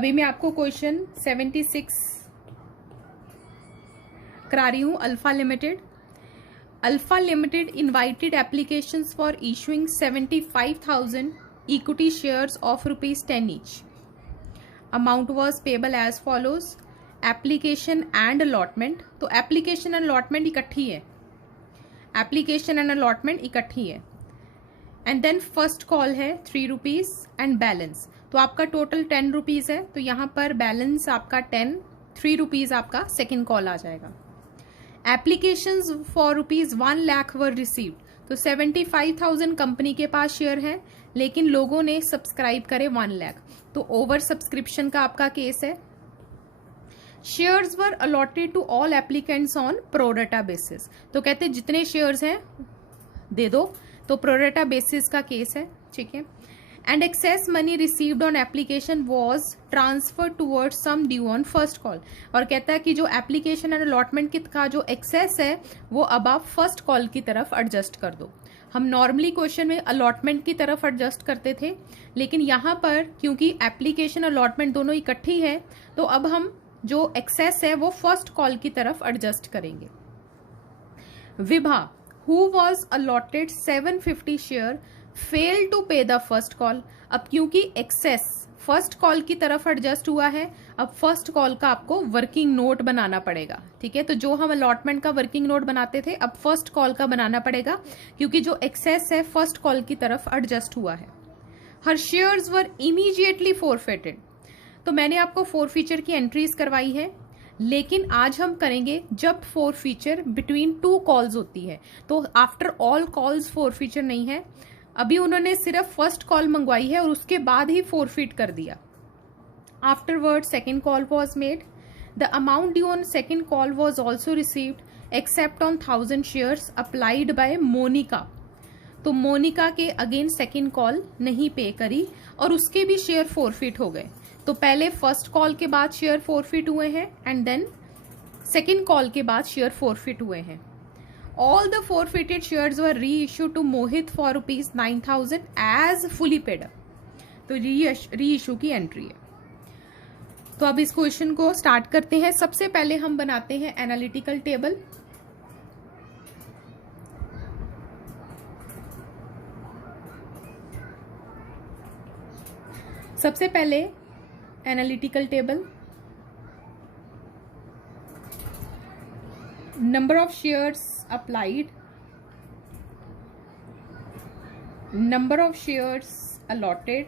अभी मैं आपको क्वेश्चन 76 करा रही हूं। Alpha limited invited applications for issuing 75,000 equity shares of ₹10 each. Amount was payable as follows. Application and allotment, तो एप्लीकेशन एंड अलॉटमेंट इकट्ठी है, एंड देन फर्स्ट कॉल है ₹3 एंड बैलेंस, तो आपका टोटल ₹10 है। तो यहाँ पर बैलेंस आपका 10, ₹3 आपका सेकेंड कॉल आ जाएगा। Applications for ₹1 lakh were received, तो 75,000 कंपनी के पास शेयर है, लेकिन लोगों ने सब्सक्राइब करे 1 लाख, तो ओवर सब्सक्रिप्शन का आपका केस है। Shares were allotted to all applicants on pro rata basis, तो कहते हैं जितने शेयर्स हैं दे दो, तो प्रोरेटा बेसिस का केस है, ठीक है। And excess money received on application was transfer toward sum due on first call, और कहता है कि जो एप्लीकेशन एंड अलॉटमेंट का जो एक्सेस है वो अब आप फर्स्ट कॉल की तरफ एडजस्ट कर दो। हम नॉर्मली क्वेश्चन में अलॉटमेंट की तरफ एडजस्ट करते थे, लेकिन यहाँ पर क्योंकि एप्लीकेशन अलॉटमेंट दोनों इकट्ठी है, तो अब हम जो एक्सेस है वो फर्स्ट कॉल की तरफ एडजस्ट करेंगे। Vibha who was allotted 750 share fail to pay the first call, अब क्योंकि एक्सेस फर्स्ट कॉल की तरफ एडजस्ट हुआ है, अब फर्स्ट कॉल का आपको वर्किंग नोट बनाना पड़ेगा, ठीक है। तो जो हम अलॉटमेंट का वर्किंग नोट बनाते थे, अब फर्स्ट कॉल का बनाना पड़ेगा, क्योंकि जो एक्सेस है फर्स्ट कॉल की तरफ एडजस्ट हुआ है। हर शेयर्स वर इमीडिएटली फॉरफिटेड, तो मैंने आपको फॉरफीचर की एंट्रीज करवाई है, लेकिन आज हम करेंगे जब फॉरफीचर बिटवीन 2 कॉल्स होती है, तो आफ्टर ऑल कॉल्स फॉरफीचर नहीं है। अभी उन्होंने सिर्फ फर्स्ट कॉल मंगवाई है और उसके बाद ही फॉरफिट कर दिया। Afterward second call was made, the amount due on second call was also received except on 1000 shares applied by Monika, तो मोनिका के अगेन सेकेंड कॉल नहीं पे करी और उसके भी शेयर फॉरफिट हो गए। तो पहले फर्स्ट कॉल के बाद शेयर फॉरफिट हुए हैं, एंड देन सेकेंड कॉल के बाद शेयर फॉरफिट हुए हैं। All the forfeited shares were reissue to Mohit for ₹9,000 as fully paid up, तो री इशू की एंट्री है। तो अब इस क्वेश्चन को स्टार्ट करते हैं। सबसे पहले हम बनाते हैं एनालिटिकल टेबल। सबसे पहले analytical table, number of shares applied, number of shares allotted,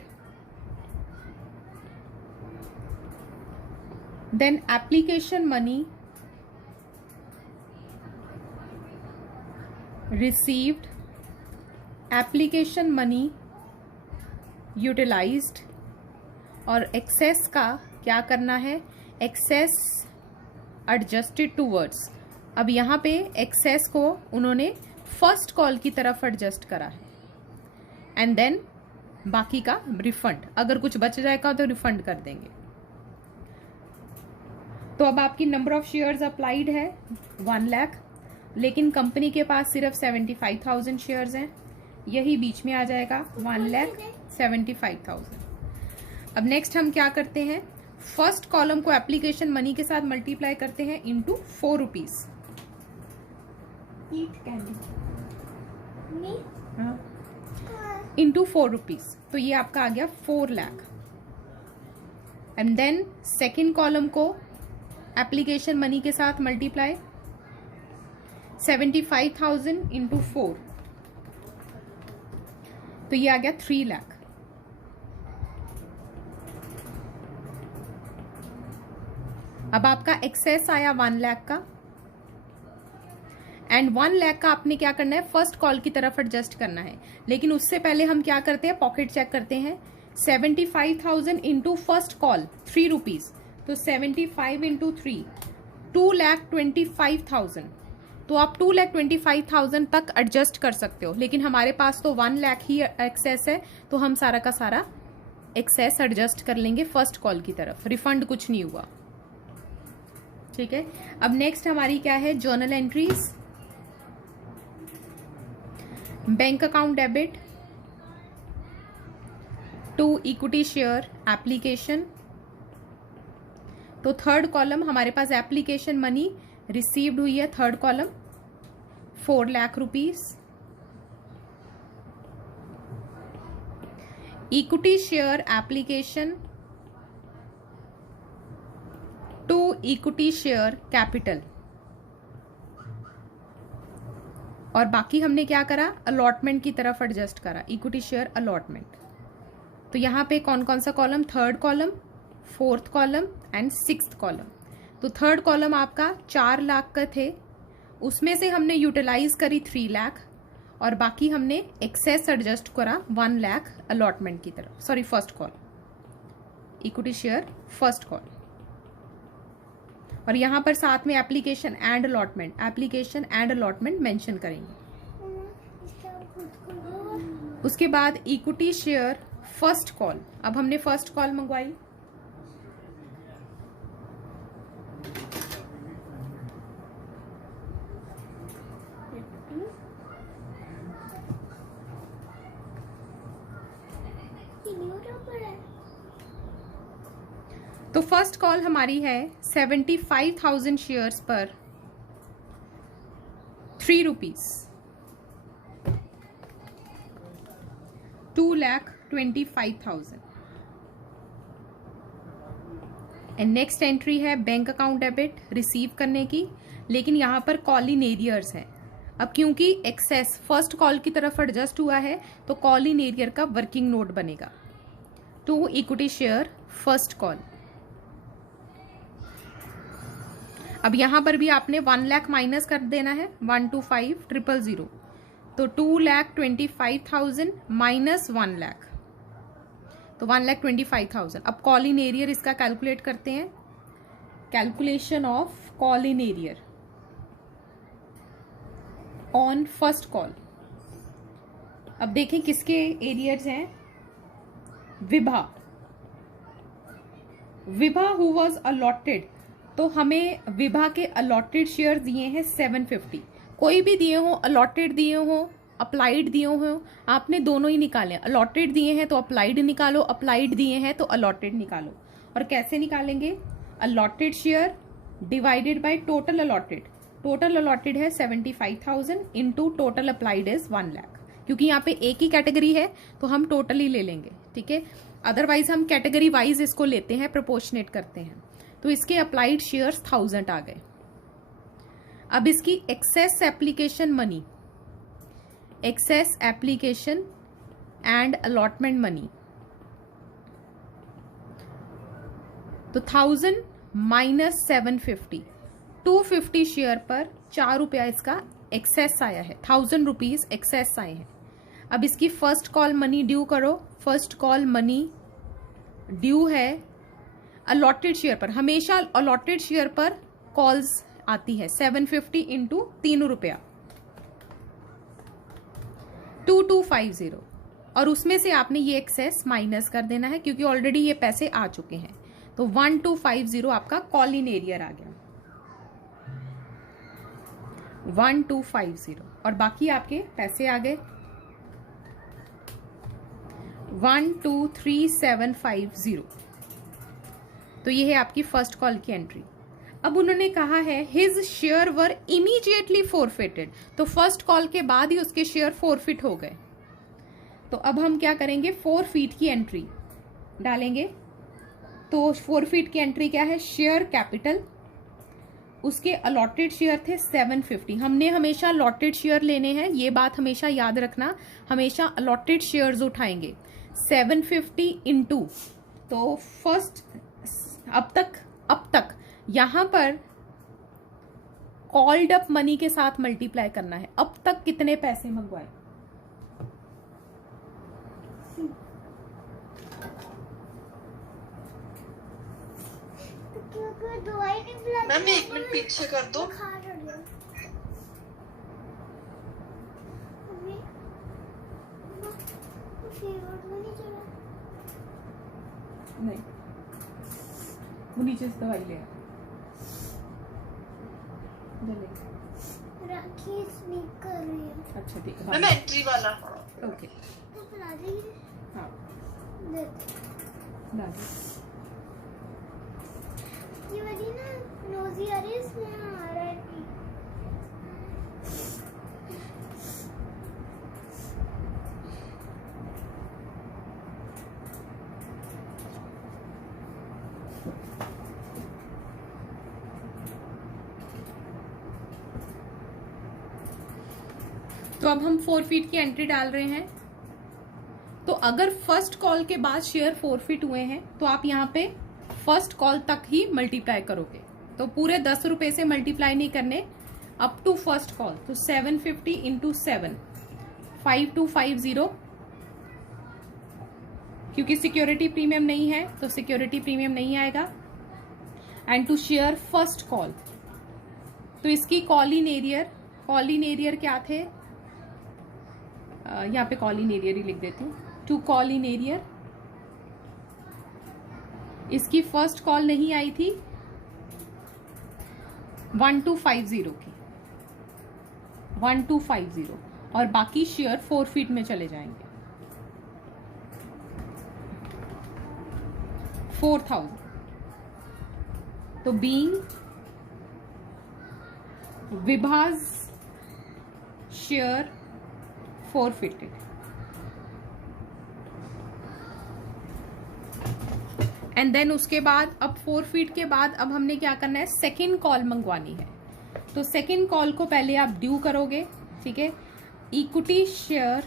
then application money received, application money utilized, और एक्सेस का क्या करना है, एक्सेस एडजस्टेड टूवर्ड्स। अब यहाँ पे एक्सेस को उन्होंने फर्स्ट कॉल की तरफ एडजस्ट करा है, एंड देन बाकी का रिफंड, अगर कुछ बच जाएगा तो रिफंड कर देंगे। तो अब आपकी नंबर ऑफ शेयर्स अप्लाइड है 1 लाख, लेकिन कंपनी के पास सिर्फ 75,000 शेयर्स हैं, यही बीच में आ जाएगा 1,75,000। अब नेक्स्ट हम क्या करते हैं, फर्स्ट कॉलम को एप्लीकेशन मनी के साथ मल्टीप्लाई करते हैं इंटू ₹4, इंटू ₹4, तो ये आपका आ गया 4 lakh. And then second column को एप्लीकेशन मनी के साथ मल्टीप्लाई 75,000 इंटू 4, तो ये आ गया 3 लाख। अब आपका एक्सेस आया 1 लाख का, एंड 1 लाख का आपने क्या करना है, फर्स्ट कॉल की तरफ एडजस्ट करना है। लेकिन उससे पहले हम क्या करते हैं, पॉकेट चेक करते हैं। 75,000 इंटू फर्स्ट कॉल ₹3, तो 75 इंटू 3 2,25,000, तो आप 2,25,000 तक एडजस्ट कर सकते हो, लेकिन हमारे पास तो 1 लाख ही एक्सेस है, तो हम सारा का सारा एक्सेस एडजस्ट कर लेंगे फर्स्ट कॉल की तरफ, रिफंड कुछ नहीं हुआ, ठीक है। अब नेक्स्ट हमारी क्या है, journal entries. Bank account debit to equity share application तो थर्ड कॉलम हमारे पास एप्लीकेशन मनी रिसीव्ड हुई है, third column 4 lakh rupees. Equity share application to equity share capital, और बाकी हमने क्या करा, अलॉटमेंट की तरफ एडजस्ट करा, इक्विटी शेयर अलॉटमेंट। तो यहां पे कौन कौन सा column, third column, fourth column and sixth column. तो थर्ड कॉलम आपका 4 लाख का थे, उसमें से हमने यूटिलाइज करी 3 लाख, और बाकी हमने एक्सेस एडजस्ट करा 1 लाख अलॉटमेंट की तरफ, sorry first call, equity share first call. और यहां पर साथ में application and allotment, application and allotment mention करेंगे। उसके बाद इक्विटी शेयर फर्स्ट कॉल, अब हमने फर्स्ट कॉल मंगवाई, तो फर्स्ट कॉल हमारी है 75,000 शेयर्स पर 3 रुपीज, 2,25,000। एंड नेक्स्ट एंट्री है बैंक अकाउंट डेबिट रिसीव करने की, लेकिन यहां पर कॉल इन एरियर्स है। अब क्योंकि एक्सेस फर्स्ट कॉल की तरफ एडजस्ट हुआ है तो कॉल इन एरियर का वर्किंग नोट बनेगा to equity share first call. अब यहां पर भी आपने 1 लाख माइनस कर देना है, 125,000, तो 2,25,000 माइनस 1 लाख, तो 1,25,000। अब कॉल इन एरियर इसका कैलकुलेट करते हैं, calculation of call in arrear on first call. अब देखें किसके एरियर्स हैं, Vibha, Vibha who was allotted, तो हमें विभा के अलॉटेड शेयर दिए हैं 750। कोई भी दिए हो, अलॉटेड दिए हो, अप्लाइड दिए हो, आपने दोनों ही निकाले। अलॉटेड दिए हैं तो अप्लाइड निकालो, अप्लाइड दिए हैं तो अलॉटेड निकालो। और कैसे निकालेंगे, allotted share divided by total allotted, total allotted है 75,000 into total applied is 1 lakh, क्योंकि यहाँ पे एक ही कैटेगरी है तो हम टोटल ही ले लेंगे, ठीक है। अदरवाइज हम कैटेगरी वाइज इसको लेते हैं, प्रोपोर्शनेट करते हैं। तो इसके अप्लाइड शेयर्स 1000 आ गए। अब इसकी excess application money, excess application and allotment money, तो 1000 माइनस 750, 250 शेयर पर 4 रुपया इसका एक्सेस आया है, 1000 रुपीज एक्सेस आए हैं। अब इसकी फर्स्ट कॉल मनी ड्यू करो, फर्स्ट कॉल मनी ड्यू है अलॉटेड शेयर पर, हमेशा अलॉटेड शेयर पर कॉल्स आती है 750 इंटू 3 रुपया, 2250, और उसमें से आपने ये एक्सेस माइनस कर देना है क्योंकि ऑलरेडी ये पैसे आ चुके हैं। तो 1250 आपका कॉल इन एरियर आ गया, 1250, और बाकी आपके पैसे आ गए 123750। तो ये है आपकी फर्स्ट कॉल की एंट्री। अब उन्होंने कहा है हिज शेयर वर इमीडिएटली फोरफिटेड, तो फर्स्ट कॉल के बाद ही उसके शेयर फोरफिट हो गए। तो अब हम क्या करेंगे, 4 फीट की एंट्री डालेंगे। तो 4 फीट की एंट्री क्या है, शेयर कैपिटल, उसके अलॉटेड शेयर थे 750। हमने हमेशा अलॉटेड शेयर लेने हैं, ये बात हमेशा याद रखना, हमेशा अलॉटेड शेयर्स उठाएंगे। 750 इंटू, तो फर्स्ट अब तक यहां पर कॉल्ड अप मनी के साथ मल्टीप्लाई करना है। अब तक कितने पैसे मंगवाए, मैम 1 मिनट पीछे कर दो। नहीं, वो नीचे से दवाई ले राखी स्पीक कर रही है। अच्छा ठीक है, मैम एंट्री वाला। ओके, हाँ ला दे। ये वाली ना नोजी आ रही है, इसमें आ रहा है। तो अब हम फोरफीट की एंट्री डाल रहे हैं। तो अगर फर्स्ट कॉल के बाद शेयर फोरफीट हुए हैं तो आप यहाँ पे फर्स्ट कॉल तक ही मल्टीप्लाई करोगे। तो पूरे 10 रुपए से मल्टीप्लाई नहीं करने, अप टू फर्स्ट कॉल। तो 750 इंटू 7, 5250, क्योंकि सिक्योरिटी प्रीमियम नहीं है तो सिक्योरिटी प्रीमियम नहीं आएगा। And to share first call, तो इसकी कॉलिन एरियर क्या थे, यहाँ पे कॉलिन एरियर ही लिख देती हूँ। टू कॉलिन एरियर, इसकी फर्स्ट कॉल नहीं आई थी 1250 की, 1250, और बाकी शेयर फोरफीट में चले जाएंगे। 4000। तो बीइंग विभाज शेयर फोरफिटेड। एंड देन उसके बाद अब फोरफीट के बाद अब हमने क्या करना है, सेकेंड कॉल मंगवानी है। तो सेकेंड कॉल को पहले आप ड्यू करोगे, ठीक है। Equity share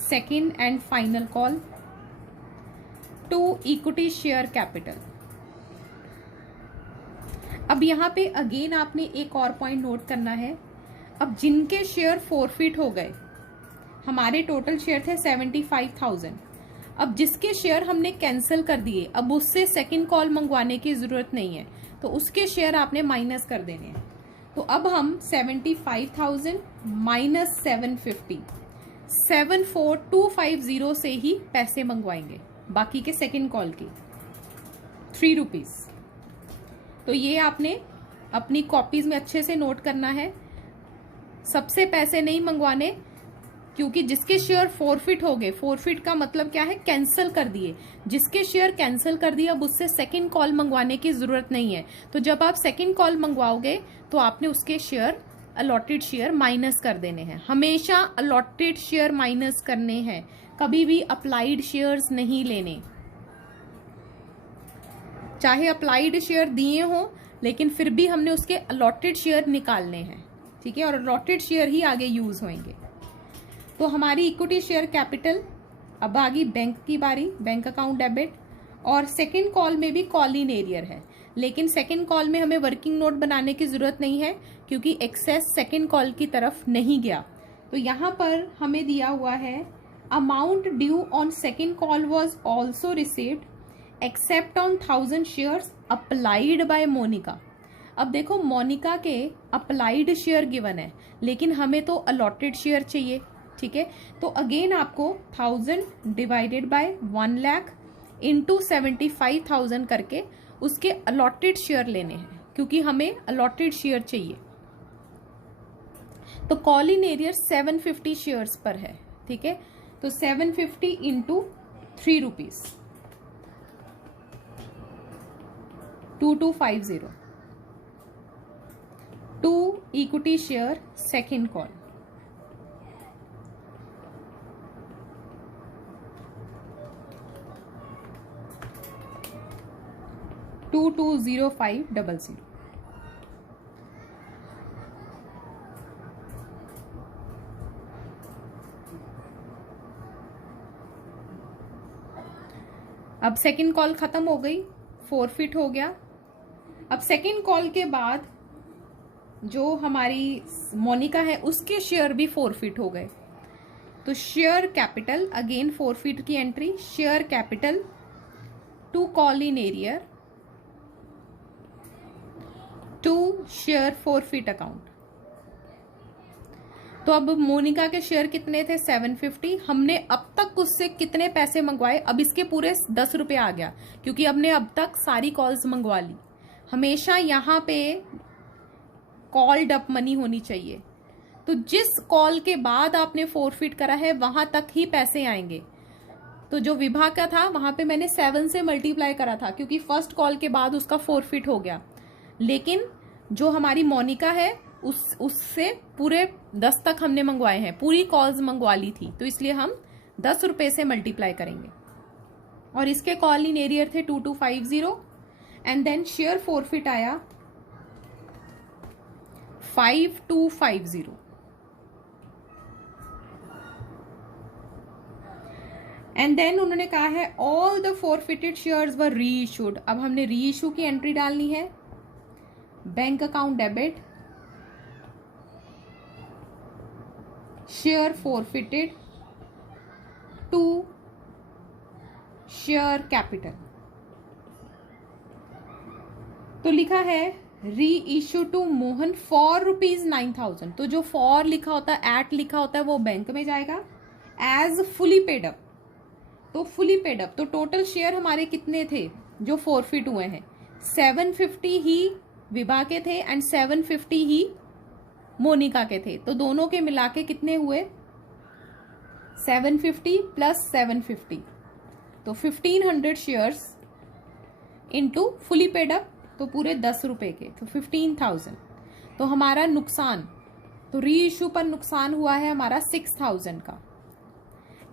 second and final call to equity share capital. अब यहां पे अगेन आपने एक और पॉइंट नोट करना है। अब जिनके शेयर फोरफीट हो गए, हमारे टोटल शेयर थे 75,000, अब जिसके शेयर हमने कैंसिल कर दिए, अब उससे सेकंड कॉल मंगवाने की जरूरत नहीं है, तो उसके शेयर आपने माइनस कर देने हैं। तो अब हम 75,000 माइनस 750, 74,250 से ही पैसे मंगवाएंगे, बाकी के सेकंड कॉल की 3 रुपीज। तो ये आपने अपनी कॉपीज में अच्छे से नोट करना है। सबसे पैसे नहीं मंगवाने, क्योंकि जिसके शेयर फोरफिट हो गए, फोरफिट का मतलब क्या है, कैंसिल कर दिए। जिसके शेयर कैंसिल कर दिए, अब उससे सेकंड कॉल मंगवाने की जरूरत नहीं है। तो जब आप सेकंड कॉल मंगवाओगे तो आपने उसके शेयर, अलॉटेड शेयर माइनस कर देने हैं। हमेशा अलॉटेड शेयर माइनस करने हैं, कभी भी अप्लाइड शेयर्स नहीं लेने। चाहे अप्लाइड शेयर दिए हो, लेकिन फिर भी हमने उसके अलॉटेड शेयर निकालने हैं, ठीक है। और अलॉटेड शेयर ही आगे यूज होंगे। तो हमारी इक्विटी शेयर कैपिटल, अब आ गई बैंक की बारी, बैंक अकाउंट डेबिट। और सेकंड कॉल में भी कॉलिन एरियर है, लेकिन सेकंड कॉल में हमें वर्किंग नोट बनाने की जरूरत नहीं है, क्योंकि एक्सेस सेकंड कॉल की तरफ नहीं गया। तो यहां पर हमें दिया हुआ है, amount due on second call was also received except on 1000 shares applied by Monika. अब देखो, मोनिका के अप्लाइड शेयर गिवन है, लेकिन हमें तो अलॉटेड शेयर चाहिए, ठीक है। तो अगेन आपको 1000 डिवाइडेड बाय 1 लाख इंटू 75,000 करके उसके अलॉटेड शेयर लेने हैं, क्योंकि हमें अलॉटेड शेयर चाहिए। तो कॉलिन एरियर 750 शेयर्स पर है, ठीक है। तो 750 into 3 rupees, 2250 to equity share second call. To 20500। अब सेकंड कॉल खत्म हो गई, फोरफिट हो गया। अब सेकंड कॉल के बाद जो हमारी मोनिका है, उसके शेयर भी फोरफिट हो गए। तो शेयर कैपिटल, अगेन फोरफिट की entry, share capital to call in arrear to share forfeit account. तो अब मोनिका के शेयर कितने थे, 750। हमने अब तक उससे कितने पैसे मंगवाए, अब इसके पूरे 10 रुपए आ गया, क्योंकि हमने अब तक सारी कॉल्स मंगवा ली। हमेशा यहाँ पे कॉल्ड अप मनी होनी चाहिए। तो जिस कॉल के बाद आपने फोरफिट करा है, वहां तक ही पैसे आएंगे। तो जो विभा का था वहां पे मैंने 7 से मल्टीप्लाई करा था क्योंकि फर्स्ट कॉल के बाद उसका फोरफिट हो गया, लेकिन जो हमारी मोनिका है उससे पूरे 10 तक हमने मंगवाए हैं, पूरी कॉल्स मंगवा ली थी, तो इसलिए हम 10 रुपए से मल्टीप्लाई करेंगे। और इसके कॉल इन एरियर थे 2250 एंड देन शेयर फोरफिट आया 5250। एंड देन उन्होंने कहा है all the forfeited shares were री इशूड। अब हमने री इशू की एंट्री डालनी है, bank account debit, share forfeited to share capital. तो लिखा है री इशू टू मोहन फॉर ₹9,000। तो जो फॉर लिखा होता है, एट लिखा होता है, वो बैंक में जाएगा एज फुली पेड अप। तो फुली पेड अप, तो टोटल शेयर हमारे कितने थे जो फोरफिट हुए हैं? 750 ही विभा के थे एंड 750 ही मोनिका के थे। तो दोनों के मिला के कितने हुए? 750 प्लस 750, तो 1500 shares into fully paid up, तो पूरे 10 रुपए के, तो 15,000। तो हमारा नुकसान, तो री इशू पर नुकसान हुआ है हमारा 6,000 का।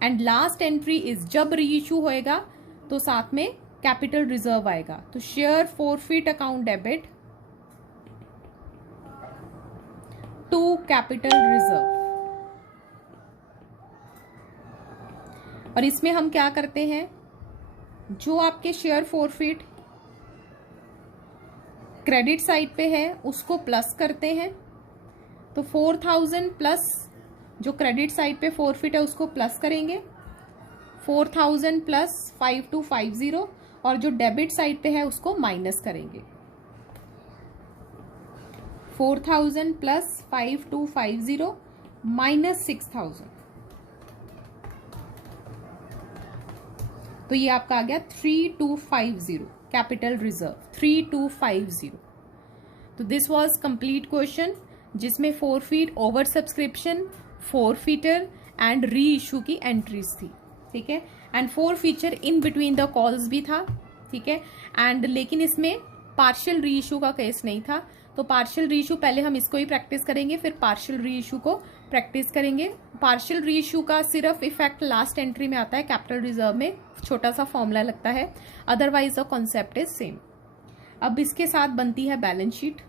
एंड लास्ट एंट्री इज जब री इशू होएगा तो साथ में कैपिटल रिजर्व आएगा। तो share forfeit account debit to capital reserve. और इसमें हम क्या करते हैं, जो आपके शेयर फोरफिट क्रेडिट साइड पे है उसको प्लस करते हैं। तो 4,000 प्लस जो क्रेडिट साइड पे फोरफिट है उसको प्लस करेंगे, 4,000 प्लस 5250, और जो डेबिट साइड पे है उसको माइनस करेंगे, 4,000 प्लस 5250 माइनस 6,000। तो ये आपका आ गया 3250 कैपिटल रिजर्व, 3250। तो दिस वाज कंप्लीट क्वेश्चन जिसमें forfeit, over subscription, forfeiture and reissue की एंट्रीज थी, ठीक है। And forfeiture in between the calls भी था, ठीक है। एंड लेकिन इसमें पार्शियल री इशू का केस नहीं था। तो पार्शियल री इशू पहले हम इसको ही प्रैक्टिस करेंगे, फिर पार्शियल री इशू को प्रैक्टिस करेंगे। पार्शियल री इशू का सिर्फ इफेक्ट लास्ट एंट्री में आता है, कैपिटल रिजर्व में छोटा सा फॉर्मूला लगता है, otherwise the concept is same. अब इसके साथ बनती है बैलेंस शीट।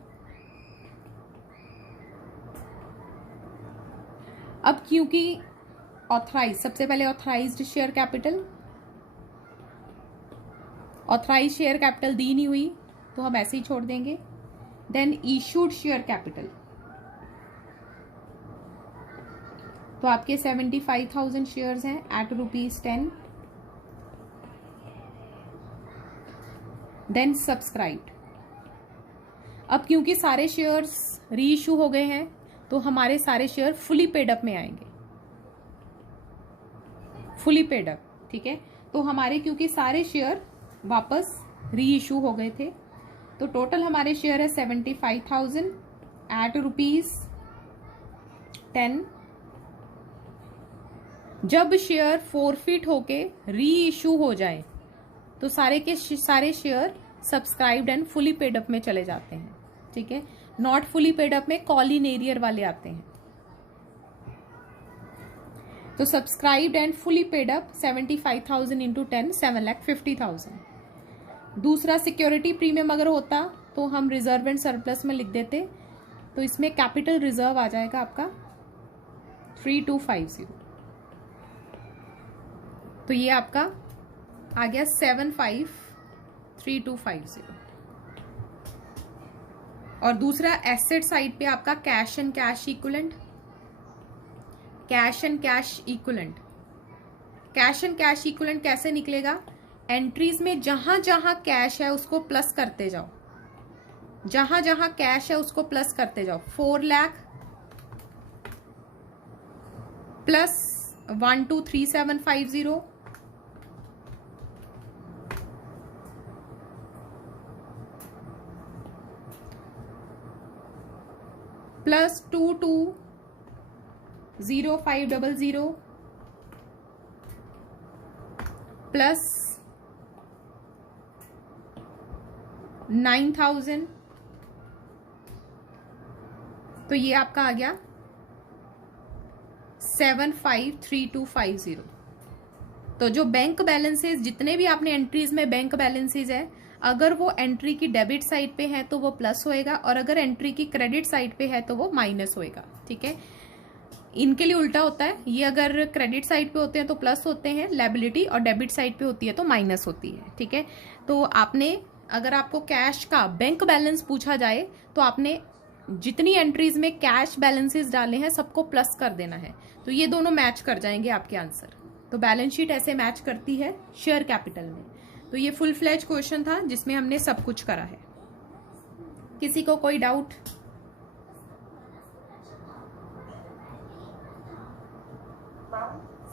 अब क्योंकि ऑथराइज, सबसे पहले authorised share capital, authorise share capital दी नहीं हुई तो हम ऐसे ही छोड़ देंगे। देन इशूड शेयर कैपिटल, तो आपके 75,000 शेयर्स हैं एट ₹10। देन सब्सक्राइब्ड, अब क्योंकि सारे शेयर्स री इशू हो गए हैं तो हमारे सारे शेयर फुली पेड अप में आएंगे, फुली पेड अप, ठीक है। तो हमारे क्योंकि सारे शेयर वापस री इशू हो गए थे, तो टोटल हमारे शेयर है 75,000 एट ₹10। जब शेयर फोरफिट होके री इशू हो जाए तो सारे के सारे share subscribed and fully paid up में चले जाते हैं, ठीक है। नॉट फुली पेड अप में कॉल इन एरियर वाले आते हैं। तो subscribed and fully paid up 75,000 into 10, 7,50,000। दूसरा सिक्योरिटी प्रीमियम अगर होता तो हम रिजर्व एंड सरप्लस में लिख देते, तो इसमें कैपिटल रिजर्व आ जाएगा आपका 3250। तो ये आपका आ गया 753250। और दूसरा एसेट साइड पे आपका cash and cash equivalent, cash and cash equivalent. Cash and cash equivalent कैसे निकलेगा? एंट्रीज में जहां जहां कैश है उसको प्लस करते जाओ, जहां जहां कैश है उसको प्लस करते जाओ। 4 लाख प्लस 123750 प्लस 220500 प्लस 9,000, तो ये आपका आ गया 753250। तो जो बैंक बैलेंसेस, जितने भी आपने एंट्रीज में बैंक बैलेंसेस है, अगर वो एंट्री की डेबिट साइड पे है तो वो प्लस होएगा, और अगर एंट्री की क्रेडिट साइड पे है तो वो माइनस होएगा। ठीक है, इनके लिए उल्टा होता है, ये अगर क्रेडिट साइड पे होते हैं तो प्लस होते हैं लायबिलिटी, और डेबिट साइड पे होती है तो माइनस होती है। ठीक है, तो आपने, अगर आपको कैश का बैंक बैलेंस पूछा जाए तो आपने जितनी एंट्रीज में कैश बैलेंसेस डाले हैं सबको प्लस कर देना है, तो ये दोनों मैच कर जाएंगे आपके आंसर। तो बैलेंस शीट ऐसे मैच करती है शेयर कैपिटल में। तो ये फुल फ्लेज क्वेश्चन था जिसमें हमने सब कुछ करा है। किसी को कोई डाउट?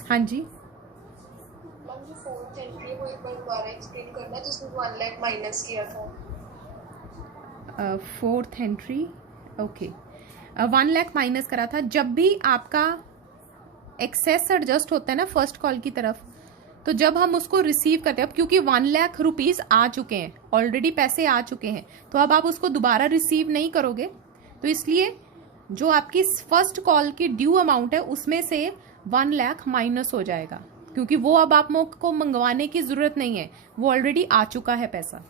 हाँ जी, जो फोर्थ एंट्री वो एक बार दोबारा एक्सप्लेन करना, जिसमें 1 लाख माइनस किया था। Fourth entry, okay, 1 lakh minus करा था। जब भी आपका एक्सेस एडजस्ट होता है ना फर्स्ट कॉल की तरफ, तो जब हम उसको रिसीव करते हैं, अब क्योंकि 1 लाख रुपीज आ चुके हैं ऑलरेडी, पैसे आ चुके हैं, तो अब आप उसको दोबारा रिसीव नहीं करोगे, तो इसलिए जो आपकी फर्स्ट कॉल की ड्यू अमाउंट है उसमें से 1 लाख माइनस हो जाएगा, क्योंकि वो अब आप को मंगवाने की जरूरत नहीं है, वो ऑलरेडी आ चुका है पैसा।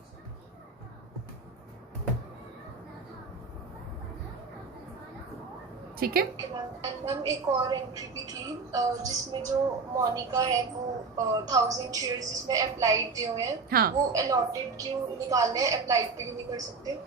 ठीक है, मैम एक और एंट्री भी थी जिसमें जो मोनिका है वो 1000 शेयर्स जिसमें अप्लाइड दिए हुए हैं। हाँ, वो अलॉटेड क्यों निकालने हैं, अप्लाइड पे क्यों नहीं कर सकते?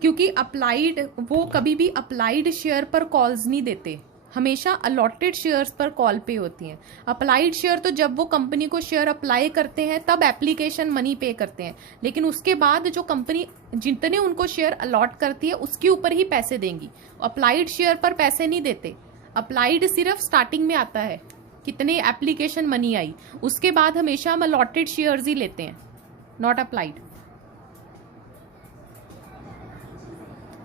क्योंकि अप्लाइड, वो कभी भी अप्लाइड शेयर पर कॉल्स नहीं देते, हमेशा अलॉटेड शेयर्स पर कॉल पे होती हैं। अप्लाइड शेयर तो जब वो कंपनी को शेयर अप्लाई करते हैं तब एप्लीकेशन मनी पे करते हैं, लेकिन उसके बाद जो कंपनी जितने उनको शेयर अलॉट करती है उसके ऊपर ही पैसे देंगी। अप्लाइड शेयर पर पैसे नहीं देते, अप्लाइड सिर्फ स्टार्टिंग में आता है कितने एप्लीकेशन मनी आई, उसके बाद हमेशा हम अलॉटेड शेयर्स ही लेते हैं, नॉट अप्लाइड।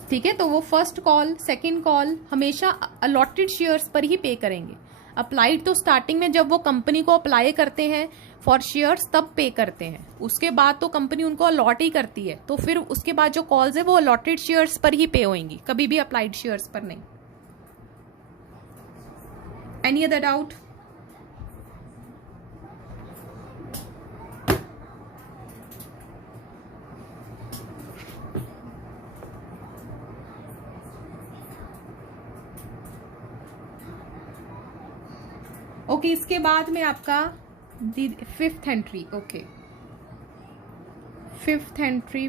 ठीक है, तो वो फर्स्ट कॉल सेकंड कॉल हमेशा अलॉटेड शेयर्स पर ही पे करेंगे। अप्लाइड तो स्टार्टिंग में जब वो कंपनी को अप्लाई करते हैं फॉर शेयर्स तब पे करते हैं, उसके बाद तो कंपनी उनको अलॉट ही करती है, तो फिर उसके बाद जो कॉल्स है वो अलॉटेड शेयर्स पर ही पे होंगी, कभी भी अप्लाइड शेयर्स पर नहीं। Any other doubt? ओके, इसके बाद में आपका fifth entry. Okay, fifth entry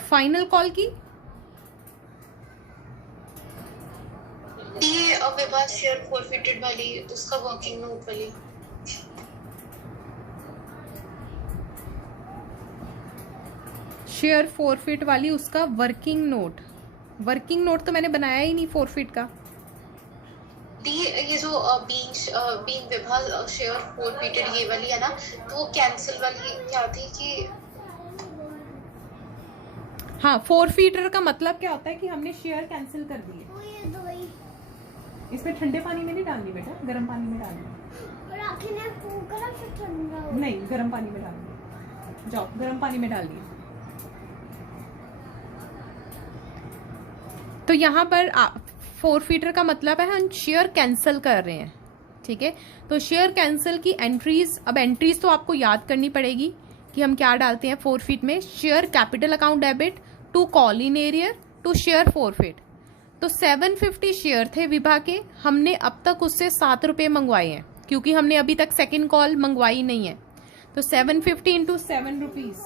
final call की, ये विवाद शेयर फॉरफिटेड वाली, उसका वर्किंग नोट वाली। शेयर फॉरफिट वाली, उसका वर्किंग नोट। वर्किंग नोट तो मैंने बनाया ही नहीं फॉरफिट का। ये जो बीइंग विभा शेयर फॉरफिटेड ये वाली है ना, तो वो कैंसिल वाली क्या थी कि? हाँ, फॉरफिटर का मतलब क्या होता है कि हमने शेयर कैंसिल कर दिए। इसमें ठंडे पानी में नहीं डालनी बेटा, गर्म पानी में डालनी। नहीं, गर्म पानी में डालनी। जाओ गर्म पानी में डाल दिए। तो यहाँ पर फॉरफिटर का मतलब है हम शेयर कैंसिल कर रहे हैं। ठीक है, तो शेयर कैंसिल की एंट्रीज, अब एंट्रीज तो आपको याद करनी पड़ेगी कि हम क्या डालते हैं फॉरफिट में। Share capital account debit to call in arrear to share forfeit. तो 750 शेयर थे विभा के, हमने अब तक उससे 7 रुपये मंगवाए हैं, क्योंकि हमने अभी तक सेकेंड कॉल मंगवाई नहीं है। तो 750 इंटू 7 रुपीज,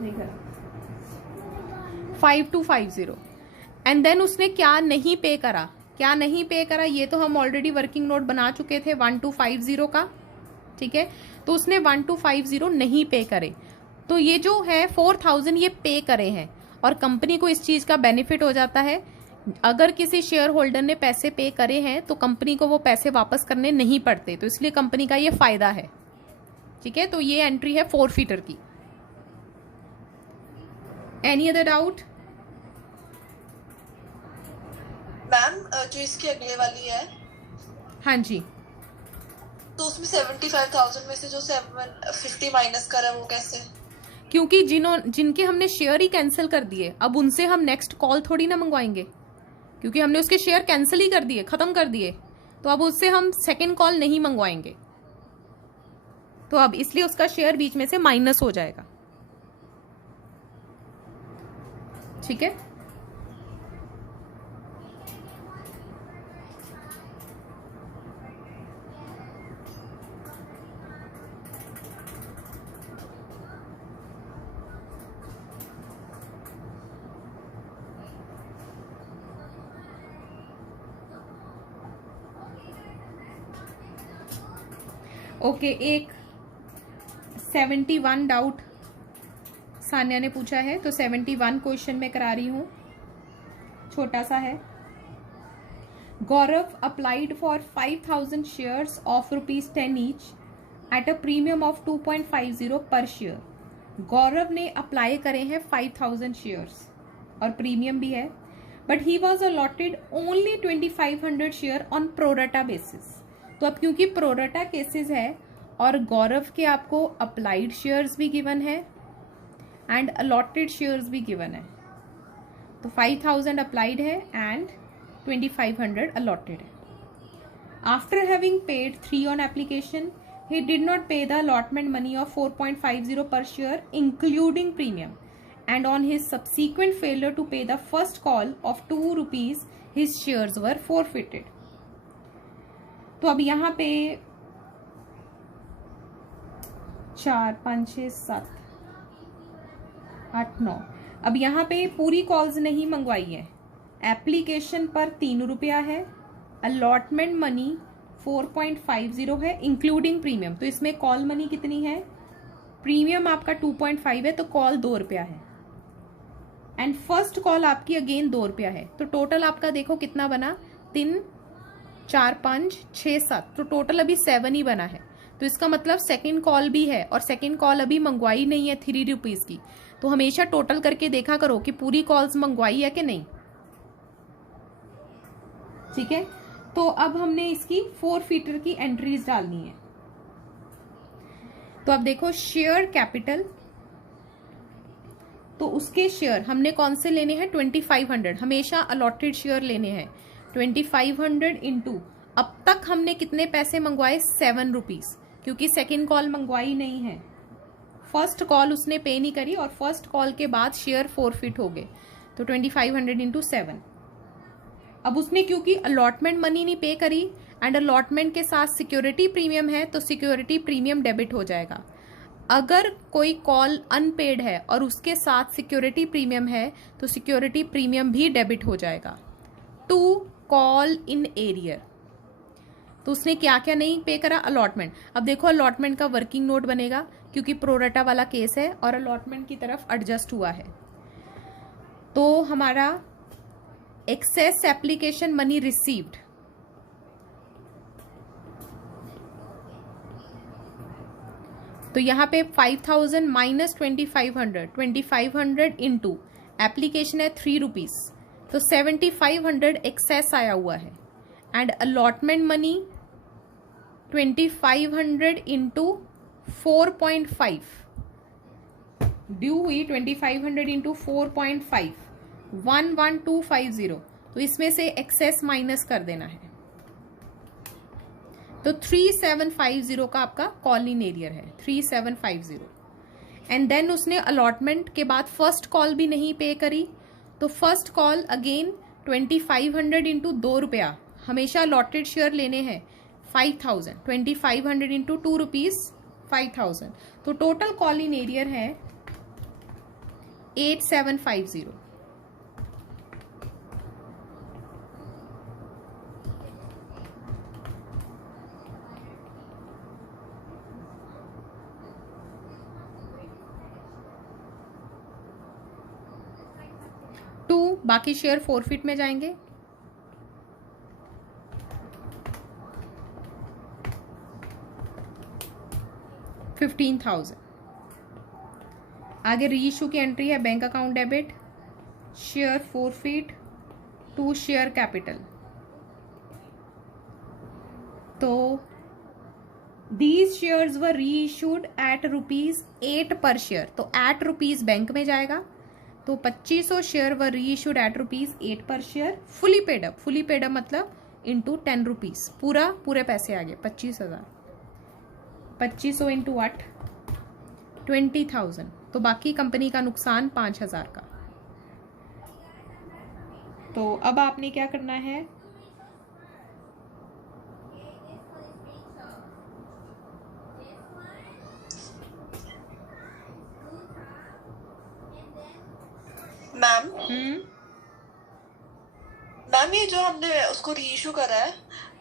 नहीं करा, 5250। एंड देन उसने क्या नहीं पे करा, क्या नहीं पे करा, ये तो हम ऑलरेडी वर्किंग नोट बना चुके थे 1250 का। ठीक है, तो उसने 1250 नहीं पे करे, तो ये जो है 4000 ये पे करे हैं, और कंपनी को इस चीज का बेनिफिट हो जाता है। अगर किसी शेयर होल्डर ने पैसे पे करे हैं तो कंपनी को वो पैसे वापस करने नहीं पड़ते, तो इसलिए कंपनी का ये फायदा है। ठीक है, तो ये एंट्री है फॉरफिटर की। Any other doubt? मैम जो इसकी अगले वाली है, हाँ जी, तो उसमें 75,000 में से जो 750 माइनस करा वो कैसे? क्योंकि जिनके हमने शेयर ही कैंसिल कर दिए, अब उनसे हम नेक्स्ट कॉल थोड़ी ना मंगवाएंगे, क्योंकि हमने उसके शेयर कैंसिल ही कर दिए, खत्म कर दिए, तो अब उससे हम सेकेंड कॉल नहीं मंगवाएंगे। तो अब इसलिए उसका शेयर बीच में से माइनस हो जाएगा। ठीक है, ओके। एक 71 डाउट सान्या ने पूछा है, तो 71 क्वेश्चन में करा रही हूं, छोटा सा है। Gaurav applied for 5,000 shares of ₹10 each at a premium of 2.50 per share. गौरव ने अप्लाई करे हैं 5,000 शेयर्स और प्रीमियम भी है, but he was allotted only 2,500 share on pro rata basis. तो अब क्योंकि प्रोरेटा केसेस है और गौरव के आपको अप्लाइड शेयर्स भी गिवन है एंड अलॉटेड शेयर्स भी गिवन है, तो 5,000 अप्लाइड है एंड 2,500 allotted है। After having paid 3 on application, he did not pay the allotment money of 4.50 per share including premium, and on his subsequent failure to pay the first call of ₹2, his shares were forfeited। तो अब यहाँ पे 4, 5, 6, 7, 8, 9, अब यहाँ पे पूरी calls नहीं मंगवाई है। एप्लीकेशन पर ₹3 है, अलॉटमेंट मनी 4.50 है इंक्लूडिंग प्रीमियम। तो इसमें कॉल मनी कितनी है? प्रीमियम आपका 2.5 है, तो कॉल ₹2 है, एंड फर्स्ट कॉल आपकी अगेन ₹2 है। तो टोटल आपका देखो कितना बना, 3, 4, 5, 6, 7, तो टोटल अभी 7 ही बना है। तो इसका मतलब सेकेंड कॉल भी है, और सेकेंड कॉल अभी मंगवाई नहीं है ₹3 की। तो हमेशा टोटल करके देखा करो कि पूरी कॉल्स मंगवाई है कि नहीं। ठीक है, तो अब हमने इसकी 4 फीटर की एंट्रीज डालनी है। तो अब देखो शेयर कैपिटल, तो उसके शेयर हमने कौन से लेने हैं? 2,500, हमेशा अलॉटेड शेयर लेने हैं। 2,500 इंटू, अब तक हमने कितने पैसे मंगवाए? ₹7, क्योंकि सेकेंड कॉल मंगवाई नहीं है, फर्स्ट कॉल उसने पे नहीं करी और फर्स्ट कॉल के बाद शेयर फॉरफिट हो गए। तो 2,500 इंटू 7। अब उसने क्योंकि अलॉटमेंट मनी नहीं पे करी एंड अलॉटमेंट के साथ सिक्योरिटी प्रीमियम है, तो सिक्योरिटी प्रीमियम डेबिट हो जाएगा। अगर कोई कॉल अनपेड है और उसके साथ सिक्योरिटी प्रीमियम है, तो सिक्योरिटी प्रीमियम भी डेबिट हो जाएगा। टू कॉल इन एरियर, तो उसने क्या क्या नहीं पे करा? अलॉटमेंट। अब देखो अलॉटमेंट का वर्किंग नोट बनेगा, क्योंकि प्रोरेटा वाला केस है और अलॉटमेंट की तरफ एडजस्ट हुआ है। तो हमारा एक्सेस एप्लीकेशन मनी रिसीव्ड, तो यहाँ पे 5,000 माइनस 2,500, 2,500 इंटू एप्लीकेशन है ₹3, तो 7,500 एक्सेस आया हुआ है, and allotment money 2,500 into 4.5 due हुई। 2,500 इंटू 4.5 11,250, तो इसमें से एक्सेस माइनस कर देना है। तो 3,750 का आपका कॉल इन एरियर है, 3,750। एंड देन उसने अलॉटमेंट के बाद फर्स्ट कॉल भी नहीं पे करी, तो फर्स्ट कॉल अगेन 2,500 इंटू ₹2, हमेशा अलॉटेड शेयर लेने हैं 5,000, 2,500 इंटू ₹2, 5,000, तो टोटल कॉल इन एरियर है 8,750। बाकी शेयर फॉरफिट में जाएंगे। $15,000। आगे रीइश्यू की एंट्री है bank account debit, share forfeit to share capital, तो these shares were reissued eight ₹8 पर शेयर, तो एट रुपीज बैंक में जाएगा, तो 2500 शेयर वर री इशूड एट ₹8 पर share, fully paid up, fully paid up मतलब इंटू 10 रुपीज, पूरे पैसे आ गए 25,000, 2500 इंटू 8 20,000, तो बाकी कंपनी का नुकसान 5,000 का। तो अब आपने क्या करना है, मैम ये जो हमने उसको रीइशू करा है,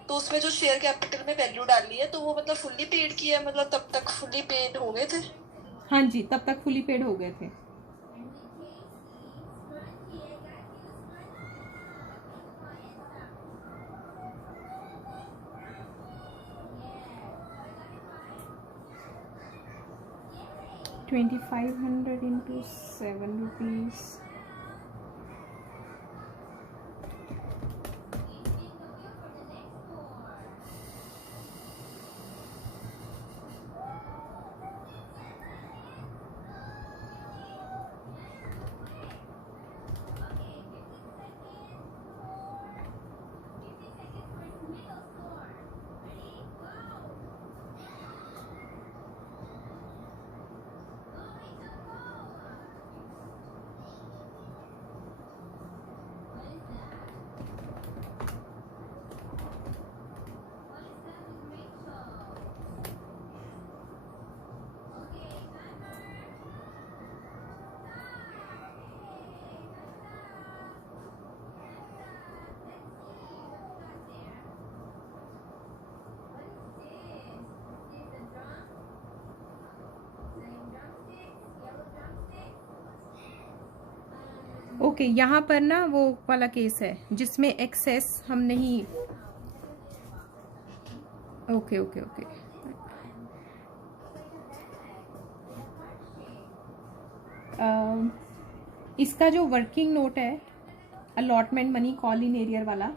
तो उसमें जो शेयर कैपिटल में वैल्यू डाली है, तो वो मतलब फुल्ली पेड की है, मतलब तब तक फुल्ली पेड हो गए थे? हाँ जी, तब तक फुली पेड हो गए थे। $2,500 into ₹7। ओके, यहाँ पर ना वो वाला केस है जिसमें एक्सेस हम नहीं, ओके ओके ओके, इसका जो वर्किंग नोट है allotment money call in arrear वाला,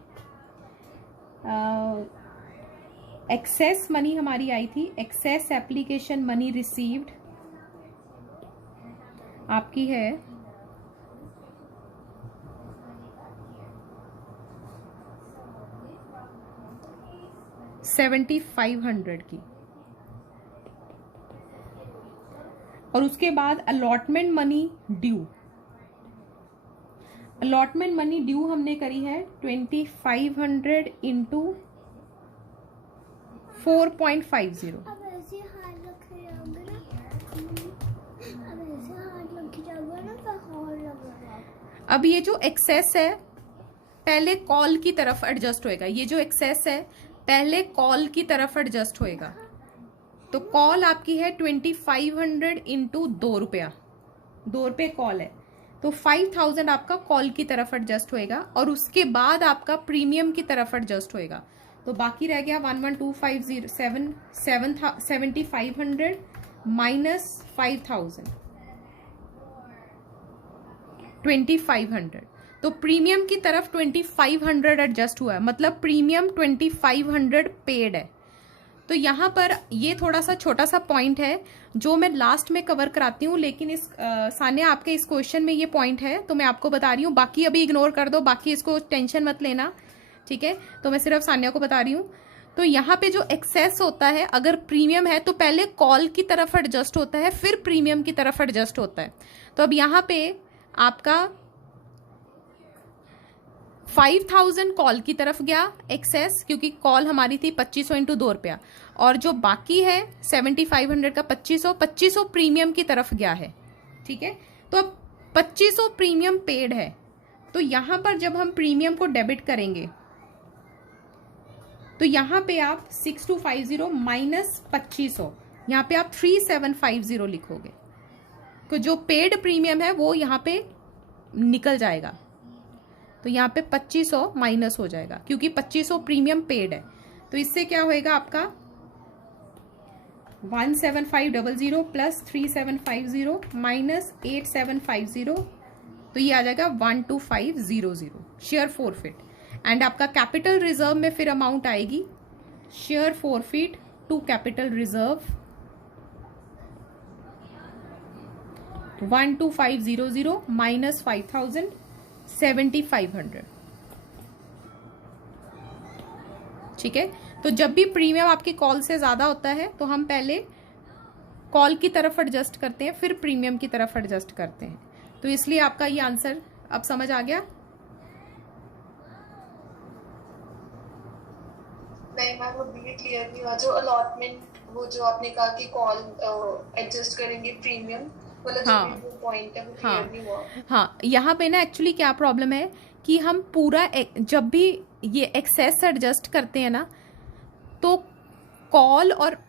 एक्सेस मनी हमारी आई थी, एक्सेस एप्लीकेशन मनी रिसीव्ड आपकी है 7,500 की, और उसके बाद allotment money due, allotment money due हमने करी है 2,500 इंटू 4.50। अब ऐसे हाथ रखे जाओगे ना, अब ऐसे हाथ रखे जाओगे ना तो और लगेगा। अब ये जो एक्सेस है पहले कॉल की तरफ एडजस्ट होएगा, ये जो एक्सेस है पहले कॉल की तरफ एडजस्ट होएगा, तो कॉल आपकी है 2,500 इंटू ₹2, ₹2 कॉल है, तो 5,000 आपका कॉल की तरफ एडजस्ट होएगा, और उसके बाद आपका प्रीमियम की तरफ एडजस्ट होएगा, तो बाकी रह गया 7,500 माइनस 5,000 2,500, तो प्रीमियम की तरफ 2,500 एडजस्ट हुआ है, मतलब प्रीमियम 2,500 पेड है। तो यहाँ पर ये थोड़ा सा छोटा सा पॉइंट है जो मैं लास्ट में कवर कराती हूँ, लेकिन इस सान्या आपके इस क्वेश्चन में ये पॉइंट है तो मैं आपको बता रही हूँ, बाकी अभी इग्नोर कर दो, बाकी इसको टेंशन मत लेना, ठीक है, तो मैं सिर्फ सान्या को बता रही हूँ। तो यहाँ पे जो एक्सेस होता है अगर प्रीमियम है तो पहले कॉल की तरफ एडजस्ट होता है, फिर प्रीमियम की तरफ एडजस्ट होता है। तो अब यहाँ पे आपका 5,000 कॉल की तरफ गया एक्सेस, क्योंकि कॉल हमारी थी 2500 इंटू ₹2, और जो बाकी है 7,500 का 2500 प्रीमियम की तरफ गया है, ठीक है। तो अब 2500 प्रीमियम पेड है, तो यहां पर जब हम प्रीमियम को डेबिट करेंगे तो यहां पे आप 6250 माइनस 2500, यहां पे आप 3750 लिखोगे, तो जो पेड प्रीमियम है वो यहां पे निकल जाएगा, तो यहाँ पे 2500 माइनस हो जाएगा क्योंकि 2500 प्रीमियम पेड है। तो इससे क्या होएगा आपका 17500 प्लस 3750 माइनस 8750, तो ये आ जाएगा 12500 शेयर फॉरफिट। एंड आपका कैपिटल रिजर्व में फिर अमाउंट आएगी share forfeit to capital reserve 12500 minus 5000 7500। ठीक है, तो जब भी प्रीमियम आपकी कॉल से ज्यादा होता है तो हम पहले कॉल की तरफ एडजस्ट करते हैं, फिर प्रीमियम की तरफ एडजस्ट करते हैं। तो इसलिए आपका ये आंसर अब समझ आ गया। नहीं मैम, अभी भी क्लियर नहीं हुआ। जो अलॉटमेंट, वो जो आपने कहा कि कॉल एडजस्ट करेंगे प्रीमियम, मतलब हाँ, जो पॉइंट है वो हाँ, क्लियर नहीं हुआ। हाँ, यहाँ पे ना एक्चुअली क्या प्रॉब्लम है कि हम पूरा जब भी ये एक्सेस एडजस्ट करते हैं ना, तो कॉल और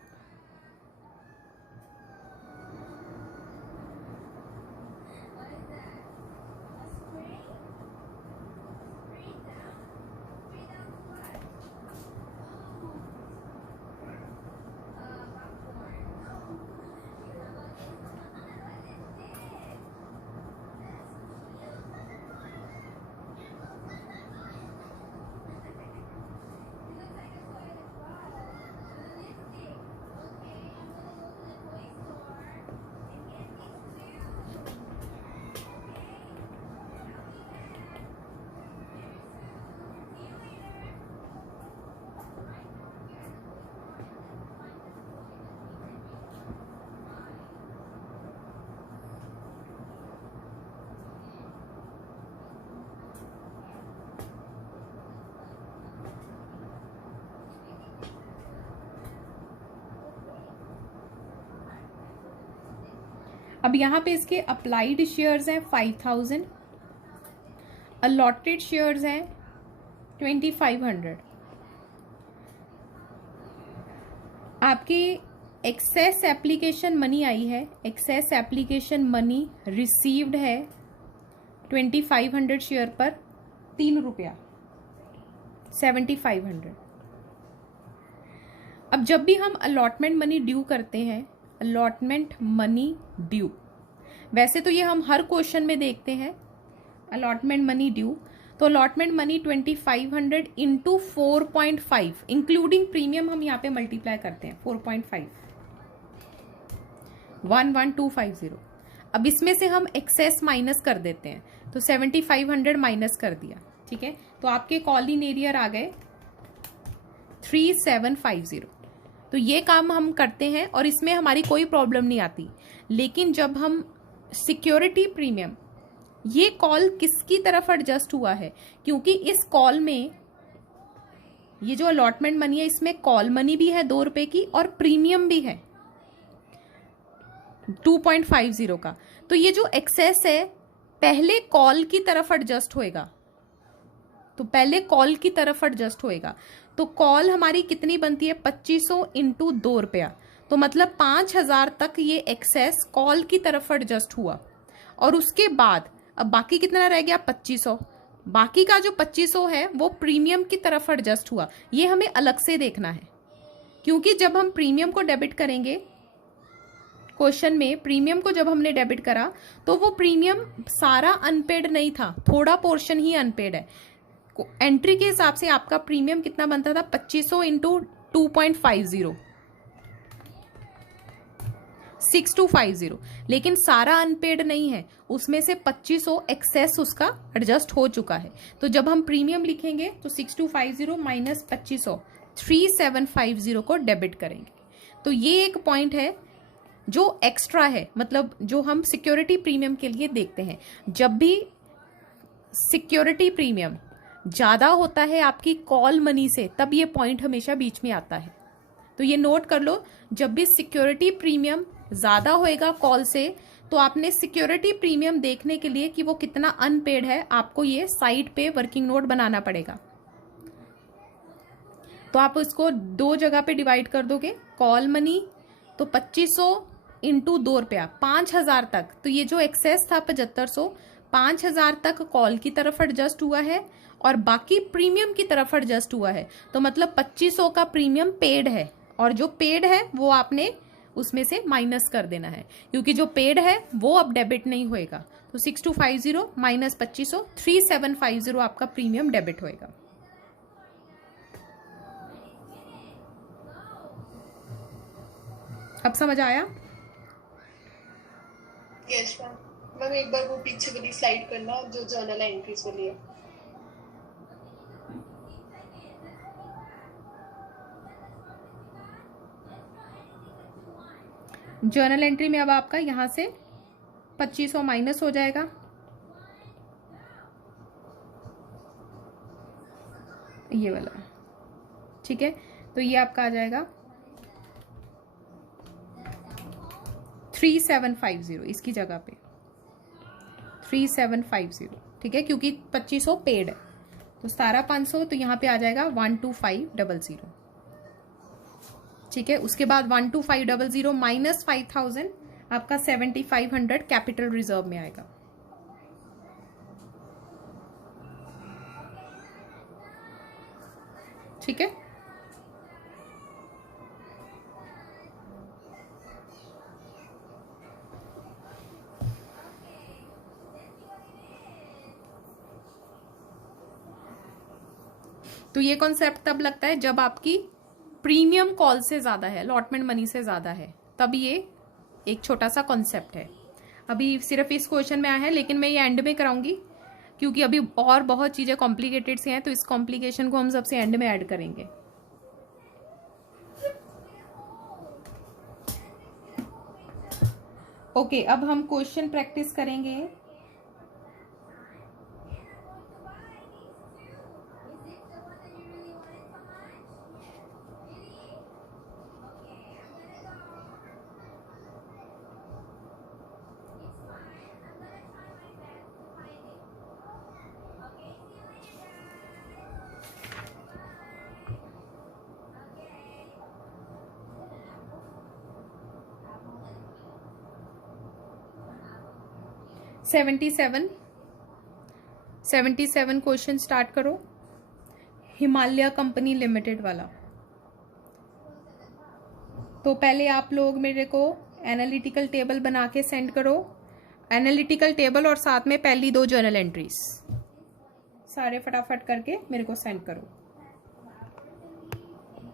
अब यहाँ पे इसके अप्लाइड शेयर्स हैं 5000, अलॉटेड शेयर्स हैं 2500। आपकी एक्सेस एप्लीकेशन मनी आई है, एक्सेस एप्लीकेशन मनी रिसीव्ड है 2500 शेयर पर 3 रुपया 7500। अब जब भी हम अलॉटमेंट मनी ड्यू करते हैं, अलॉटमेंट मनी ड्यू, वैसे तो ये हम हर क्वेश्चन में देखते हैं अलॉटमेंट मनी ड्यू, तो allotment money 2500 into 4.5 including premium हम यहाँ पे मल्टीप्लाई करते हैं 4.5 11250। अब इसमें से हम एक्सेस माइनस कर देते हैं, तो 7500 माइनस कर दिया। ठीक है, तो आपके कॉल इन एरियर आ गए 3750। तो ये काम हम करते हैं और इसमें हमारी कोई प्रॉब्लम नहीं आती। लेकिन जब हम सिक्योरिटी प्रीमियम, ये कॉल किसकी तरफ एडजस्ट हुआ है, क्योंकि इस कॉल में ये जो अलॉटमेंट मनी है इसमें कॉल मनी भी है 2 रुपए की और प्रीमियम भी है 2.50 का। तो ये जो एक्सेस है पहले कॉल की तरफ एडजस्ट होएगा, तो पहले कॉल की तरफ एडजस्ट होएगा। तो कॉल हमारी कितनी बनती है 2500 इंटू 2 रुपया, तो मतलब 5000 तक ये एक्सेस कॉल की तरफ एडजस्ट हुआ। और उसके बाद अब बाकी कितना रह गया 2500, बाकी का जो 2500 है वो प्रीमियम की तरफ एडजस्ट हुआ। ये हमें अलग से देखना है, क्योंकि जब हम प्रीमियम को डेबिट करेंगे, क्वेश्चन में प्रीमियम को जब हमने डेबिट करा तो वो प्रीमियम सारा अनपेड नहीं था, थोड़ा पोर्शन ही अनपेड है। एंट्री के हिसाब से आपका प्रीमियम कितना बनता था 2500 इंटू 2.50 6250, लेकिन सारा अनपेड नहीं है, उसमें से 2500 एक्सेस उसका एडजस्ट हो चुका है। तो जब हम प्रीमियम लिखेंगे तो 6250 माइनस 2500 3750 को डेबिट करेंगे। तो ये एक पॉइंट है जो एक्स्ट्रा है, मतलब जो हम सिक्योरिटी प्रीमियम के लिए देखते हैं। जब भी सिक्योरिटी प्रीमियम ज्यादा होता है आपकी कॉल मनी से, तब ये पॉइंट हमेशा बीच में आता है। तो ये नोट कर लो, जब भी सिक्योरिटी प्रीमियम ज्यादा होएगा कॉल से, तो आपने सिक्योरिटी प्रीमियम देखने के लिए कि वो कितना अनपेड है, आपको ये साइड पे वर्किंग नोट बनाना पड़ेगा। तो आप इसको 2 जगह पे डिवाइड कर दोगे। कॉल मनी तो 2500 इंटू 2 रुपया 5000 तक, तो ये जो एक्सेस था 7500, 5000 तक कॉल की तरफ एडजस्ट हुआ है और बाकी प्रीमियम की तरफ एडजस्ट हुआ है। तो मतलब 2500 का प्रीमियम पेड है, और जो पेड है वो आपने उसमें से माइनस कर देना है, क्योंकि जो पेड है वो अब डेबिट नहीं होएगा। तो 6250 माइनस 2500 3750 आपका प्रीमियम डेबिट होएगा। अब समझ आया? Yes ma'am. मैम एक बार वो पीछे वाली स्लाइड करना जो जर्नल एंट्रीज वाली है। जर्नल एंट्री में अब आपका यहाँ से 2500 माइनस हो जाएगा, ये वाला, ठीक है। तो ये आपका आ जाएगा 3750 इसकी जगह पे 3750, ठीक है, क्योंकि 2500 पेड है। तो 17,500 तो यहाँ पे आ जाएगा 12500, ठीक है। उसके बाद 12500 माइनस 5000 आपका 7500 कैपिटल रिजर्व में आएगा। ठीक है, तो ये कॉन्सेप्ट तब लगता है जब आपकी प्रीमियम कॉल से ज़्यादा है, अलॉटमेंट मनी से ज़्यादा है, तब ये एक छोटा सा कॉन्सेप्ट है। अभी सिर्फ इस क्वेश्चन में आया है, लेकिन मैं ये एंड में कराऊंगी क्योंकि अभी और बहुत चीज़ें कॉम्प्लिकेटेड से हैं, तो इस कॉम्प्लिकेशन को हम सबसे एंड में ऐड करेंगे। ओके, अब हम क्वेश्चन प्रैक्टिस करेंगे। सेवेंटी सेवन क्वेश्चन स्टार्ट करो, हिमालय कंपनी लिमिटेड वाला। तो पहले आप लोग मेरे को एनालिटिकल टेबल बना के सेंड करो, एनालिटिकल टेबल और साथ में पहली 2 जर्नल एंट्रीज सारे फटाफट करके मेरे को सेंड करो।